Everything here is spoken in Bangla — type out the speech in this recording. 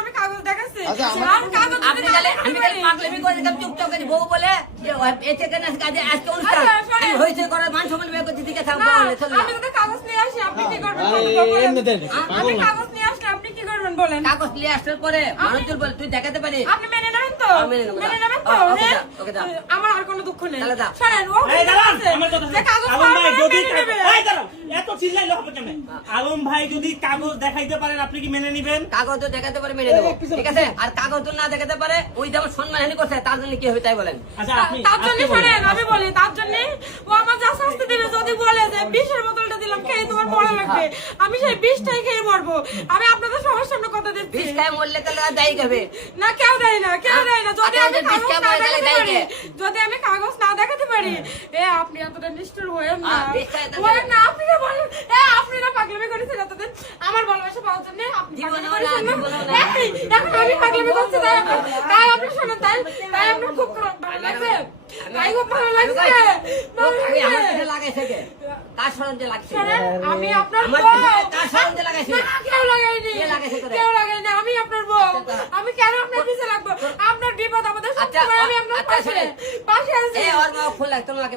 আমি কাগজ দেখাচ্ছি আচ্ছা, আপনি গেলে আমি গেলে পাগলামি করে দিতাম চুপচাপ করে বউ বলে যে এতে কেন কাজে আজকে অনুষ্ঠান আমি হয়েছে করার মান সম্মান বের করতে দিকে থাকবো আমি তো কাগজ নিয়ে আসি আপনি কি করবেন আমি কাগজ নিয়ে আসলে আপনি কি করবেন বলেন কাগজ নিয়ে আসার পরে মানুষজন বলে তুই দেখাতে পারি আপনি মেনে নেবেন তো মেনে নেবেন তো আমার আর কোনো দুঃখ নেই শুনেন ও এত চিল্লাইলে হবে কেন? আলম ভাই যদি কাগজ দেখাইতে পারেন আপনি কি মেনে নিবেন? কাগজ দেখাতে পারে মেনে নেবো, ঠিক আছে। আর কাগজ না দেখাতে পারে ওই যেমন সম্মানহানি করছে তার জন্য কি হবে তাই বলেন। আচ্ছা তার জন্য শুনেন আমি বলি তার জন্য ও আমার যা শাস্তি দিলে যদি বলে যে বিষের বোতলটা দিলাম খেয়ে তোমার মরা লাগবে আমি সেই বিষটাই খেয়ে মরবো। আমি আপনাদের সবার সামনে কথা দিচ্ছি বিষ খায় মরলে তাহলে দায়ী হবে না, কেউ দেয় না যদি আমি কাগজ না দেখাতে পারি আপনি এতটা নিষ্ঠুর হয়েন না আপনারা বলেন আপনারা পাগলামি করেছেন এতদিন আমার ভালোবাসা পাওয়ার জন্য এখন আমি পাগলামি করছি তাই আপনি শোনেন তাই আপনার খুব ভালো লাগছে তাই খুব ভালো লাগছে আমি আপনার কেউ লাগাইনি আমি আপনার বউ আমি কেন আপনার পিছিয়ে লাগবো আপনার বিপদ আমাদের আমি আপনার পাশে আছি।